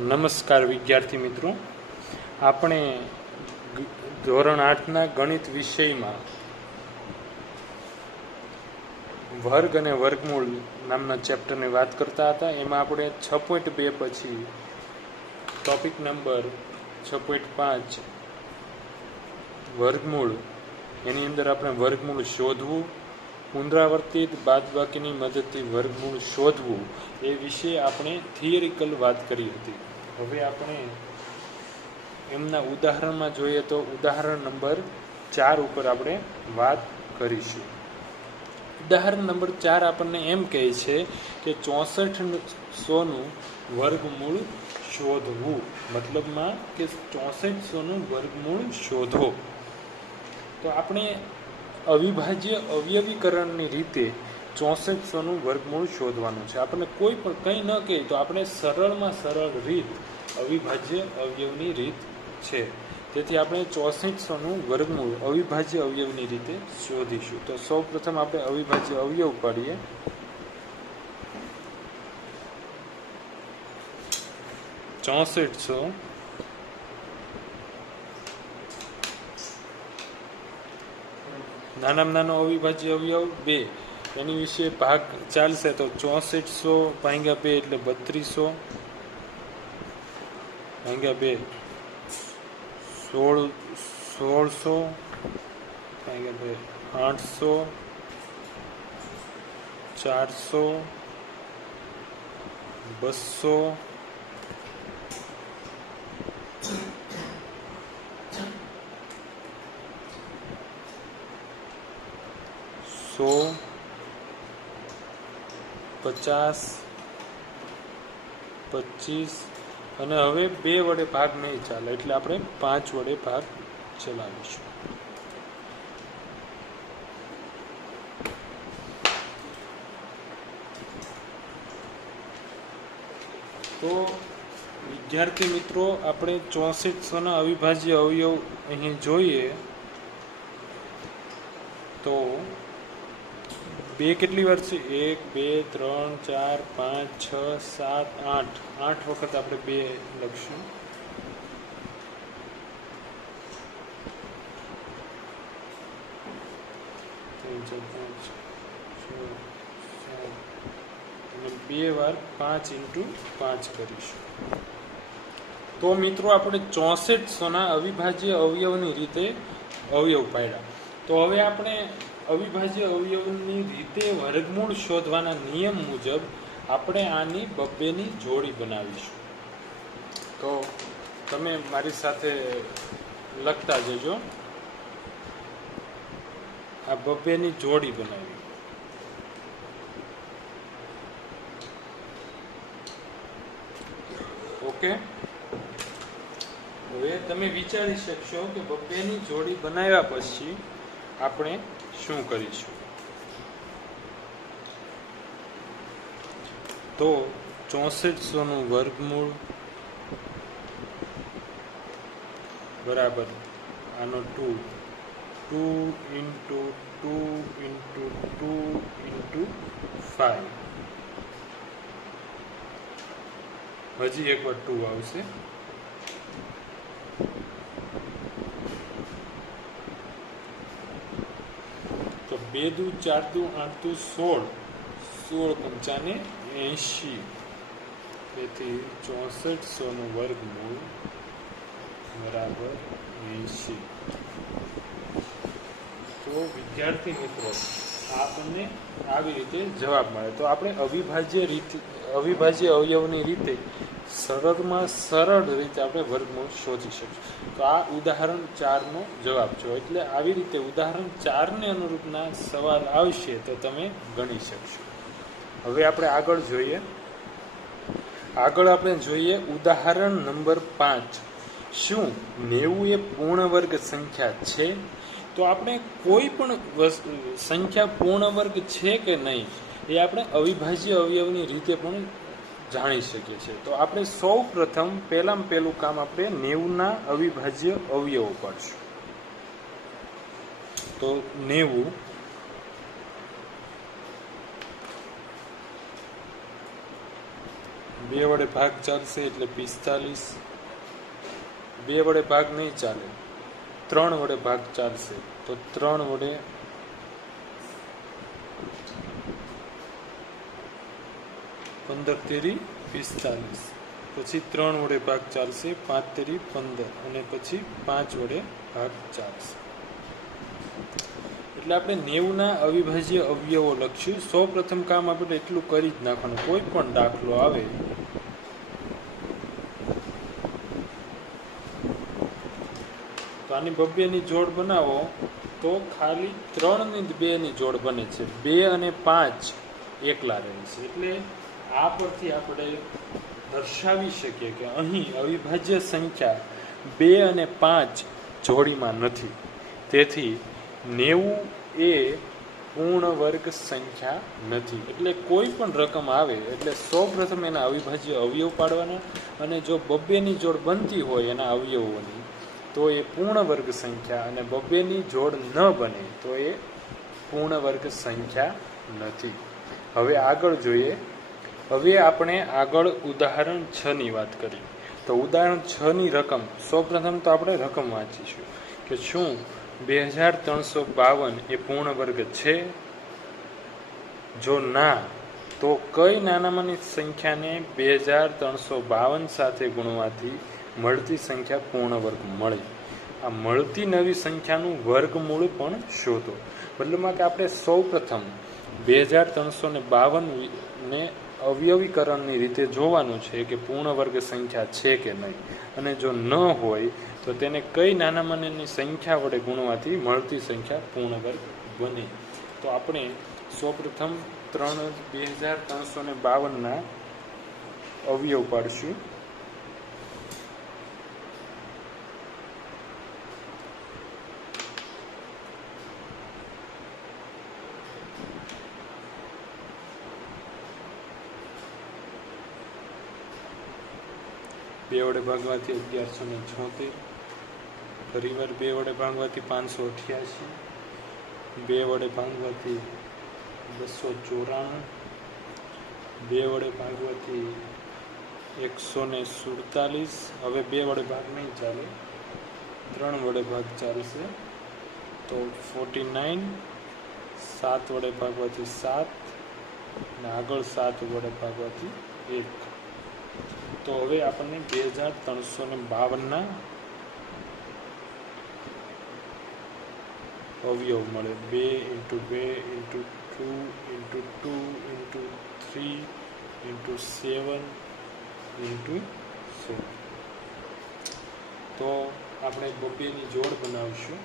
નમસ્કાર વિદ્યાર્થી મિત્રો, આપણે ધોરણ 8ના ગણિત વિષયમાં વર્ગ અને વર્ગમૂળ નામના ચેપ્ટરની વાત કરતા હતા. એમાં આપણે 6.2 પછી ટોપિક નંબર 6.5 વર્ગમૂળ, એની અંદર આપણે વર્ગમૂળ શોધવું, પુનરાવર્તિત બાદબાકીની મદદથી વર્ગમૂળ શોધવું એ વિશે આપણે થિયરિકલ વાત કરી હતી. હવે આપણે એમના ઉદાહરણમાં જોઈએ તો ઉદાહરણ નંબર 4 ઉપર આપણે વાત કરીશું. ઉદાહરણ નંબર 4 આપણને એમ કહે છે કે 6400નું વર્ગમૂળ શોધવું. મતલબમાં કે 6400નું વર્ગમૂળ શોધો. તો આપણે અવિભાજ્ય અવયવીકરણની રીતે 6400નું વર્ગમૂળ શોધવાનું છે. આપણને કોઈ પણ કંઈ ન કહે તો આપણે સરળમાં સરળ રીત અવિભાજ્ય અવયવની રીત છે. તેથી આપણે 6400નું વર્ગમૂળ અવિભાજ્ય અવયવની રીતે શોધીશું. તો સૌ પ્રથમ આપણે અવિભાજ્ય અવયવ પાડીએ. ચોસઠસો નાનામાં નાનો અવિભાજ્ય અવયવ 2, એની વિશે ભાગ ચાલશે. તો 6400 ભાગ્યા 2 એટલે 3200 ભાગ્યા 2 1600 ભાગ્યા 2 800 400 200 100 50 25 અને હવે 2 વડે ભાગ નહીં ચાલે એટલે આપણે 5 વડે ભાગ ચલાવીશું. તો વિદ્યાર્થી મિત્રો, આપણે 6400ના અવિભાજ્ય અવયવ અહીં જોઈએ તો 2 કેટલી વાર છે? 1 2 3 4 5 6 7 8 8 વખત આપણે 2 લખશું. અને 2 વાર 5 × 5 કરીશું. તો મિત્રો, આપણે 6400ના અવિભાજ્ય અવયવની રીતે અવયવ પાડ્યા. તો હવે આપણે અવિભાજ્ય અવયવની રીતે વર્ગમૂળ શોધવાના નિયમ મુજબ આપણે આની બબ્બેની જોડી બનાવીશું. તો તમે મારી સાથે લખતા જજો. આ બબ્બેની જોડી બનાવી. ઓકે, હવે તમે વિચારી શકશો કે બબ્બેની જોડી બનાવ્યા પછી આપણે શું કરીશું. તો 6400નું વર્ગમૂળ બરાબર આનો 2 × 2 × 2 × 5. હજી એકવાર 2 આવશે. તો 2 દુ 4 દુ 8 દુ 16 16 × 80. તેથી 6400નું વર્ગમૂળ બરાબર 80. તો વિદ્યાર્થી મિત્રો, આપણને આવી રીતે જવાબ મળે. તો આપણે અવિભાજ્ય અવયવની રીતે સરળમાં સરળ રીતે આપણે વર્ગમૂળ શોધી શકીશું. તો આ ઉદાહરણ 4નો જવાબ છે. એટલે આવી રીતે ઉદાહરણ 4ને અનુરૂપના સવાલ આવશે તો તમે ગણી શકશો. હવે આપણે આગળ જોઈએ. આપણે જોઈએ ઉદાહરણ નંબર 5. શું 90 એ પૂર્ણ વર્ગ સંખ્યા છે? તો આપણે કોઈ પણ સંખ્યા પૂર્ણ વર્ગ છે કે નહીં એ આપણે અવિભાજ્ય અવયવની રીતે પણ જાણી શકીએ છીએ. તો આપણે સૌ પ્રથમ પહેલું કામ આપણે 90ના અવિભાજ્ય અવયવો પાડશું. તો 90 90 2 વડે ભાગ ચાલશે એટલે 45. 2 વડે ભાગ નહીં ચાલે, 3 વડે ભાગ ચાલશે તો 3 વડે 15 તેરી 45. પછી 3 વડે ભાગ ચાલશે, 5 તેરી 15, અને પછી 5 વડે ભાગ ચાલશે. એટલે આપણે 90ના અવિભાજ્ય અવયવો લખશું. સૌ પ્રથમ કામ આપણે એટલું કરી જ નાખવાનું. કોઈ પણ દાખલો આવે તો આની 2ની જોડ બનાવો તો ખાલી 3 ની 2ની જોડ બને છે. 2 અને 5 એકલા રહે છે. એટલે આ પરથી આપણે દર્શાવી શકીએ કે અહીં અવિભાજ્ય સંખ્યા 2 અને 5 જોડીમાં નથી. તેથી 90 એ પૂર્ણ વર્ગ સંખ્યા નથી. એટલે કોઈ પણ રકમ આવે એટલે સૌ પ્રથમ એના અવિભાજ્ય અવયવ પાડવાના, અને જો 2ની જોડ બનતી હોય એના અવયવોની તો એ પૂર્ણ વર્ગ સંખ્યા, અને 2ની જોડ ન બને તો એ પૂર્ણ વર્ગ સંખ્યા નથી. હવે આગળ જોઈએ. હવે આપણે આગળ ઉદાહરણ 6ની વાત કરીએ. તો ઉદાહરણ 6ની રકમ, સૌપ્રથમ તો આપણે રકમ વાંચીશું કે શું 2352 એ પૂર્ણ વર્ગ છે? જો ના, તો કઈ નાનામાંની સંખ્યાને 2352 સાથે ગુણવાથી મળતી સંખ્યા પૂર્ણ વર્ગ મળે? આ મળતી નવી સંખ્યાનું વર્ગમૂળ પણ શોધો. મતલબમાં કે આપણે સૌપ્રથમ 2352 ને અવયવીકરણની રીતે જોવાનું છે કે પૂર્ણ વર્ગ સંખ્યા છે કે નહીં, અને જો ન હોય તો તેને કઈ નાનામાંની સંખ્યા વડે ગુણવાથી મળતી સંખ્યા પૂર્ણ વર્ગ બને. તો આપણે સૌપ્રથમ 2352ના અવયવ પાડશું. બે વડે ભાગવાથી 1176, ફરીવાર 2 વડે ભાગવાથી 588, 2 વડે ભાગવાથી 294, 2 વડે ભાગવાથી 147. હવે 2 વડે ભાગ નહીં ચાલે, 3 વડે ભાગ ચાલશે તો 49, 7 વડે ભાગવાથી 7, અને આગળ 7 વડે ભાગવાથી 1. તો હવે આપણને 2352ના અવયવ મળે. 2 × 2 × 2 × 2 × 3 × 7 × 7. તો આપણે 2ની જોડ બનાવીશું.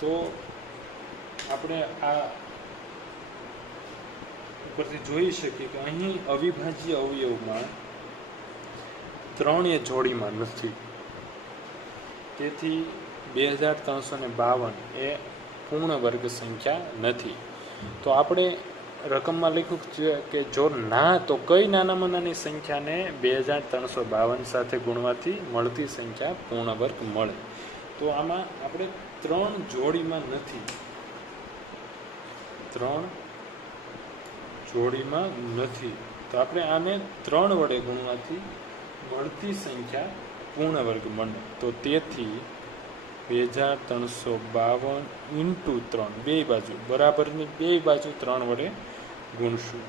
તો આપણે આ ઉપરથી જોઈ શકીએ કે અહીં અવિભાજ્ય અવયવમાં 3 એ જોડીમાં નથી. તેથી 2352 એ પૂર્ણ વર્ગ સંખ્યા નથી. તો આપણે રકમમાં લખ્યું છે કે જો ના, તો કઈ નાનામાં નાની સંખ્યાને 2352 સાથે ગુણવાથી મળતી સંખ્યા પૂર્ણ વર્ગ મળે. તો આમાં આપણે 3 જોડીમાં નથી. 3 જોડીમાં નથી. તો આપણે આને 3 વડે ગુણવાથી મળતી સંખ્યા પૂર્ણ વર્ગ મળે. તો તેથી 2352 × 3 બે બાજુ બરાબરની, બે બાજુ 3 વડે ગુણશું.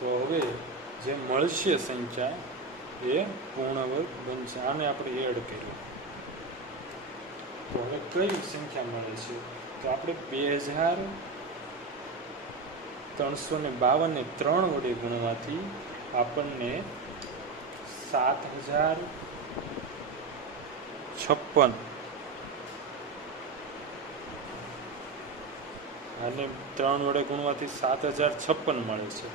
તો હવે જે મળશે સંખ્યા એ પૂર્ણ વર્ગ બનશે. આને આપણે એડ કર્યું તો હવે કઈ સંખ્યા મળે છે? તો આપણે 2352 ને 3 વડે ગુણવાથી આપણને 7056, અને 3 વડે ગુણવાથી 7056 મળે છે.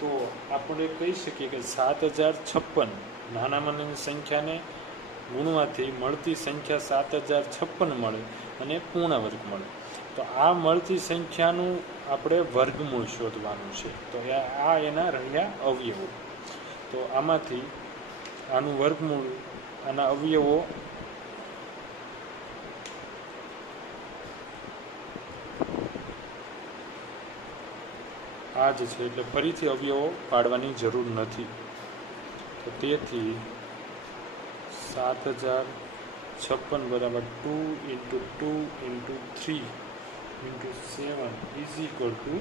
તો આપણે કહી શકીએ કે 7056 નાનામાં નાની સંખ્યાને ગુણવાથી મળતી સંખ્યા 7056 મળે અને પૂર્ણ વર્ગ મળે. તો આ મળતી સંખ્યાનું આપણે વર્ગમૂળ શોધવાનું છે. તો આ એના રહ્યા અવયવો. તો આમાંથી આનું વર્ગમૂળ, આના અવયવો આ જ છે, એટલે ફરીથી અવયવો પાડવાની જરૂર નથી. તો તેથી 7056 બરાબર 2 × 2 × 3 × 7 ઇઝ ઇક્વલ ટુ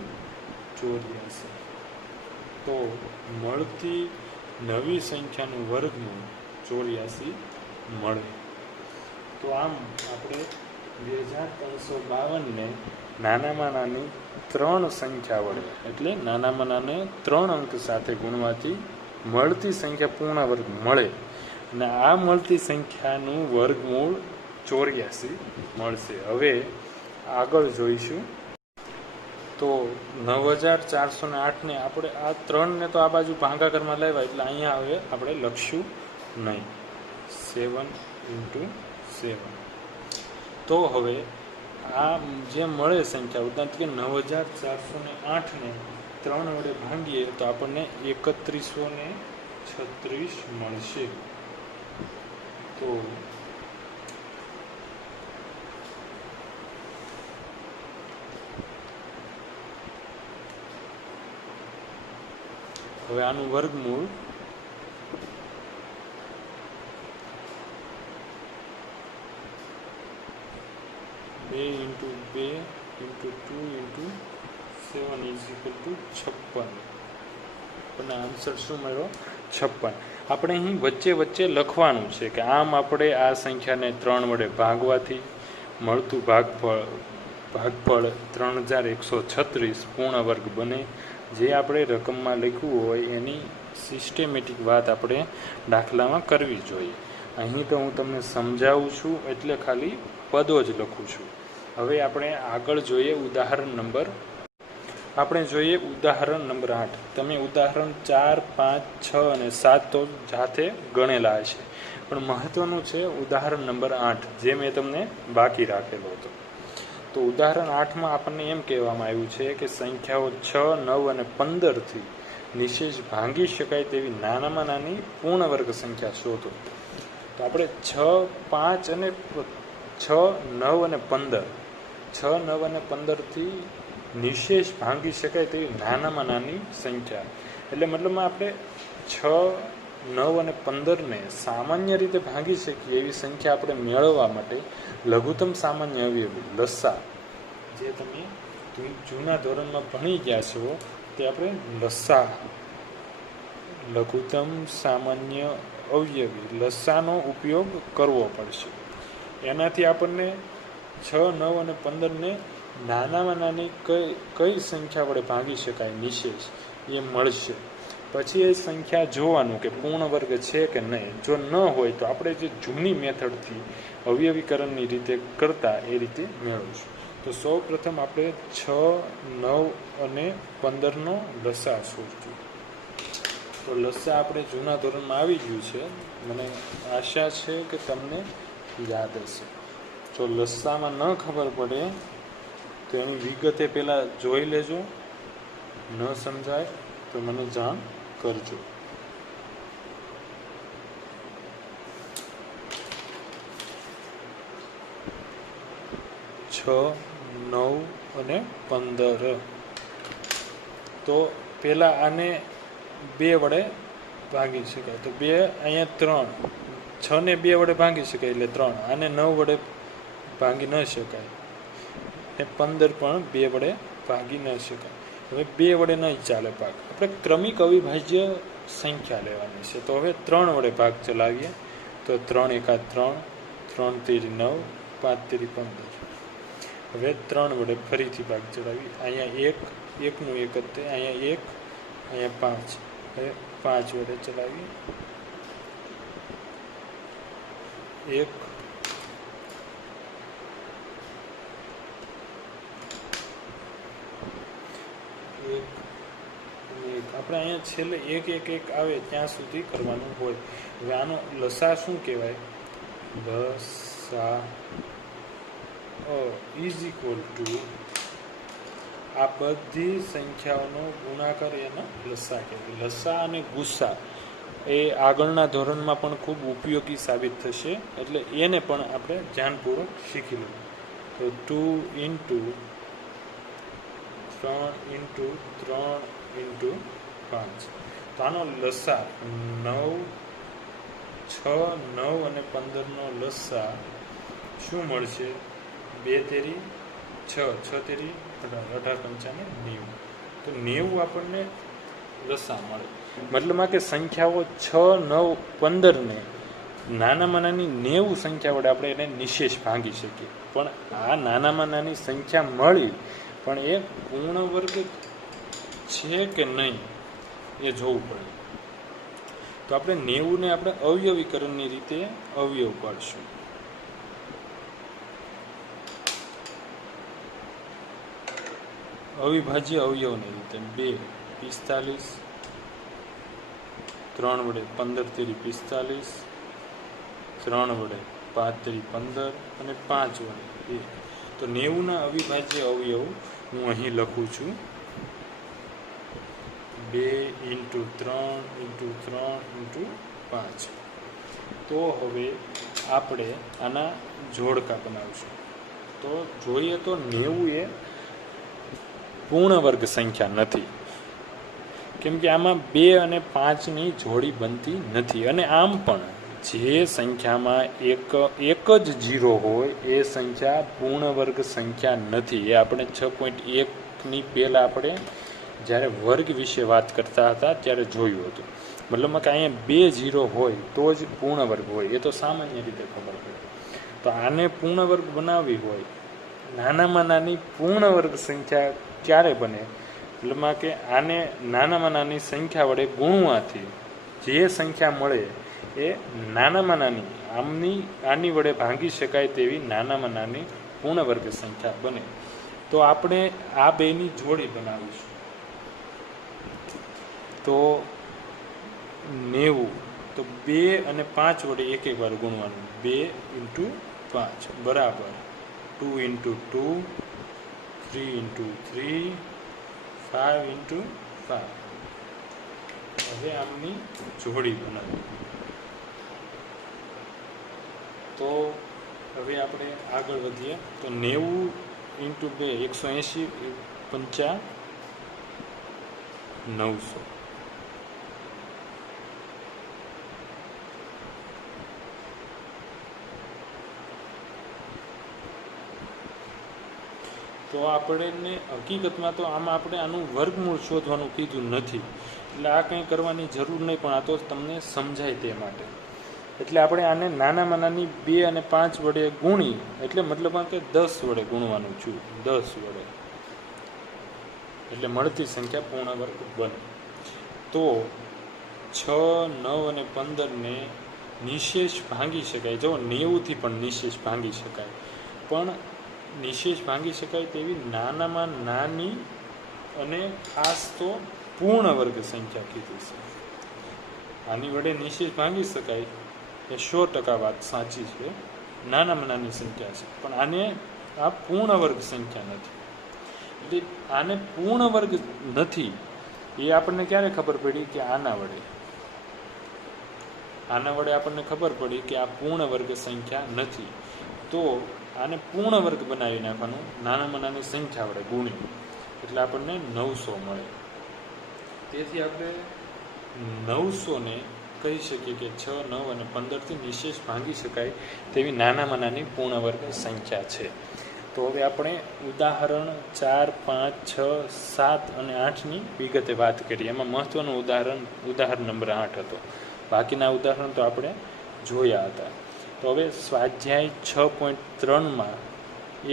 84. તો મળતી નવી સંખ્યાનું વર્ગમૂળ 84 મળે. તો આમ આપણે 2352ને નાનામાં નાની 3 સંખ્યા વડે, એટલે નાનામાં નાને 3 અંક સાથે ગુણવાથી મળતી સંખ્યા પૂર્ણ વર્ગ મળે, અને આ મળતી સંખ્યાનું વર્ગમૂળ 84 મળશે. હવે આગળ જોઈશું. તો 9408ને આપણે આ 3ને તો આ બાજુ ભાગાકારમાં લાવ્યા, એટલે અહીંયા હવે આપણે લખશું નહીં. 7 × 7. તો હવે આ જે મળે સંખ્યા, ઉદાહરણ તરીકે 9408ને 3 વડે ભાંગીએ તો આપણને 3136 મળશે. તો હવે આનું વર્ગમૂળ 2 × 2 × 2 × 7 ઇઝ ઇક્વલ ટુ 56. આપણને આન્સર શું મળ્યો? 56. આપણે અહીં વચ્ચે વચ્ચે લખવાનું છે કે આમ આપણે આ સંખ્યાને 3 વડે ભાગવાથી મળતું ભાગફળ 3136 પૂર્ણ વર્ગ બને. જે આપણે રકમમાં લખ્યું હોય એની સિસ્ટેમેટિક વાત આપણે દાખલામાં કરવી જોઈએ. અહીં તો હું તમને સમજાવું છું એટલે ખાલી પદો જ લખું છું. હવે આપણે આગળ જોઈએ ઉદાહરણ નંબર 8. તમે ઉદાહરણ 4, 5, 6 અને 7 તો જાતે ગણેલા હશે, પણ મહત્વનું છે ઉદાહરણ નંબર 8 જે મેં તમને બાકી રાખેલો હતો. તો ઉદાહરણ 8માં આપણને એમ કહેવામાં આવ્યું છે કે સંખ્યાઓ 6, 9 અને 15થી નિશેષ ભાંગી શકાય તેવી નાનામાં નાની પૂર્ણ વર્ગ સંખ્યા શોધો. તો આપણે 6, 5 અને 6, 9 અને 15, 6, 9 અને 15થી નિશેષ ભાંગી શકાય તેવી નાનામાં નાની સંખ્યા, એટલે મતલબમાં આપણે 6, 9 અને 15ને સામાન્ય રીતે ભાંગી શકીએ એવી સંખ્યા આપણે મેળવવા માટે લઘુત્તમ સામાન્ય અવયવી લસા, જે તમે જૂના ધોરણમાં ભણી ગયા છો તે આપણે લસા, લઘુત્તમ સામાન્ય અવયવી લસાનો ઉપયોગ કરવો પડશે. એનાથી આપણને 6, 9 અને 15ને નાનામાં નાની કઈ સંખ્યા વડે ભાગી શકાય નિશેષ એ મળશે. પછી એ સંખ્યા જોવાનું કે પૂર્ણ વર્ગ છે કે નહીં. જો ન હોય તો આપણે જે જૂની મેથડથી અવયવીકરણની રીતે કરતા એ રીતે મેળવશું. તો સૌ પ્રથમ આપણે 6, 9 અને 15નો લસા શોધશું. તો લસા આપણે જૂના ધોરણમાં આવી ગયું છે, મને આશા છે કે તમને યાદ હશે. જો લસામાં ન ખબર પડે તો એની વિગતે પહેલાં જોઈ લેજો, ન સમજાય તો મને જાણ કરજો. છ, 9 અને 15. તો પહેલાં આને 2 વડે ભાગી શકાય. તો 2 અહીંયા 3, 6ને 2 વડે ભાગી શકાય એટલે 3. આને 9 વડે ભાગી ન શકાય ને 15 પણ 2 વડે ભાગી ન શકાય. હવે 2 વડે નહીં ચાલે ભાગ, આપણે ક્રમિક અવિભાજ્ય સંખ્યા લેવાની છે. તો હવે 3 વડે ભાગ ચલાવીએ. તો 3 × 3, 3 × 3 9, 5 × 3 15. હવે 3 વડે ફરીથી ભાગ ચલાવી. અહીંયા 1, 1નું 1 જ થાય, અહીંયા 1, અહીંયા 5. હવે 5 વડે ચલાવીએ. 1, 1 આપણે અહીંયા છેલ્લે 1, 1, 1 આવે ત્યાં સુધી કરવાનું હોય. હવે આનો લસા શું કહેવાય? લસા ઇઝ ઇક્વલ ટુ આ બધી સંખ્યાઓનો ગુણાકાર એના લસા કહેવાય. લસા અને ગુસ્સા એ આગળના ધોરણમાં પણ ખૂબ ઉપયોગી સાબિત થશે, એટલે એને પણ આપણે ધ્યાનપૂર્વક શીખી લઈએ. તો 2 ઇન્ટુ 3 ઇન્ટુ 3 ઇન્ટુ 5. તો આનો લસા 9, 6, 9 અને 15નો લસા શું મળશે? 2 તેરી 6, 6 તેરી 18, 18 પંચાને 90. તો 90 આપણને લસા મળે. મતલબમાં કે સંખ્યાઓ 6, 9, 15ને નાનામાં નાની 90 સંખ્યા વડે આપણે એને નિશેષ ભાંગી શકીએ. પણ આ નાનામાં નાની સંખ્યા મળી પણ એ પૂર્ણ વર્ગ છે કે નહીં એ જોવું પડે. તો આપણે 90ને આપણે અવયવીકરણની રીતે અવયવ પાડશું. અવિભાજ્ય અવયવની રીતે 2 45, 3 વડે 15 તેરી 45, 3 વડે 5 તેરી 15 અને 5 વડે 1. તો 90ના અવિભાજ્ય અવયવ હું અહીં લખું છું 2 ઇન્ટુ 3 ઇન્ટુ 3 ઇન્ટુ 5. તો હવે આપણે આના જોડકા બનાવીશું. તો જોઈએ તો 90 એ પૂર્ણ વર્ગ સંખ્યા નથી, કેમ કે આમાં 2 અને 5ની જોડી બનતી નથી. અને આમ પણ જે સંખ્યામાં એક જ 0 હોય એ સંખ્યા પૂર્ણ વર્ગ સંખ્યા નથી. એ આપણે 6.1ની પહેલાં આપણે જ્યારે વર્ગ વિશે વાત કરતા હતા ત્યારે જોયું હતું. મતલબમાં કે અહીંયા 2 0 હોય તો જ પૂર્ણ વર્ગ હોય, એ તો સામાન્ય રીતે ખબર પડે. તો આને પૂર્ણ વર્ગ બનાવવી હોય, નાનામાં નાની પૂર્ણ વર્ગ સંખ્યા ક્યારે બને? મતલબમાં કે આને નાનામાં નાની સંખ્યા વડે ગુણવાથી જે સંખ્યા મળે એ નાનામાં નાની આની વડે ભાંગી શકાય તેવી નાનામાં નાની પૂર્ણ વર્ગ સંખ્યા બને. તો આપણે આ બેની જોડી બનાવીશું. તો 90 તો 2 અને 5 વડે એક વાર ગુણવાનું. 2 ઇન્ટુ 5 બરાબર 2 ઇન્ટુ 2, 3 ઇન્ટુ 3, 5 ઇન્ટુ 5. હવે આમની જોડી બનાવી. તો હવે આપણે આગળ વધીએ. તો 90 ઇન્ટુ 2 180, 5 900. તો આપણને હકીકતમાં તો આમાં આપણે આનું વર્ગમૂળ શોધવાનું કીધું નથી, એટલે આ કંઈ કરવાની જરૂર નહીં, પણ આ તો તમને સમજાય તે માટે. એટલે આપણે આને નાનામાં નાની 2 અને 5 વડે ગુણી, એટલે મતલબમાં કે 10 વડે ગુણવાનું છું. 10 વડે એટલે મળતી સંખ્યા પૂર્ણ વર્ગ બને. તો 6, 9 અને 15ને નિશેષ ભાંગી શકાય. જો 90થી પણ નિશેષ ભાંગી શકાય, પણ નિશેષ ભાંગી શકાય તેવી નાનામાં નાની અને ખાસ તો પૂર્ણ વર્ગ સંખ્યા કીધી છે. આની વડે નિશેષ ભાંગી શકાય એ 100% વાત સાચી છે, નાનામાં નાની સંખ્યા છે. પણ આને આ પૂર્ણ વર્ગ સંખ્યા નથી. એટલે આને પૂર્ણ વર્ગ નથી એ આપણને ક્યારે ખબર પડી? કે આના વડે આપણને ખબર પડી કે આ પૂર્ણ વર્ગ સંખ્યા નથી. તો આને પૂર્ણ વર્ગ બનાવી નાખવાનું નાનામાં નાની સંખ્યા વડે ગુણી, એટલે આપણને 900 મળે. તેથી આપણે 900ને કહી શકીએ કે 6, 9 અને 15થી નિશેષ ભાંગી શકાય તેવી નાનામાં નાની પૂર્ણ વર્ગ સંખ્યા છે. તો હવે આપણે ઉદાહરણ 4, 5, 6, 7 અને 8ની વિગતે વાત કરીએ. એમાં મહત્વનું ઉદાહરણ નંબર 8 હતો. બાકીના ઉદાહરણ તો આપણે જોયા હતા. તો હવે સ્વાધ્યાય 6.3માં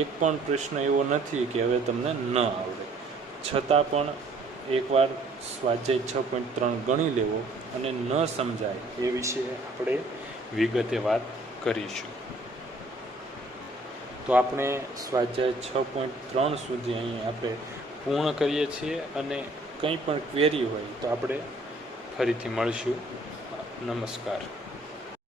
એક પણ પ્રશ્ન એવો નથી કે હવે તમને ન આવડે. છતાં પણ એકવાર સ્વાધ્યાય 6.3 ગણી લેવો અને ન સમજાય એ વિશે આપણે વિગતે વાત કરીશું. તો આપણે સ્વાધ્યાય 6.3 સુધી અહીં આપણે પૂર્ણ કરીએ છીએ, અને કંઈ પણ ક્વેરી હોય તો આપણે ફરીથી મળીશું. નમસ્કાર.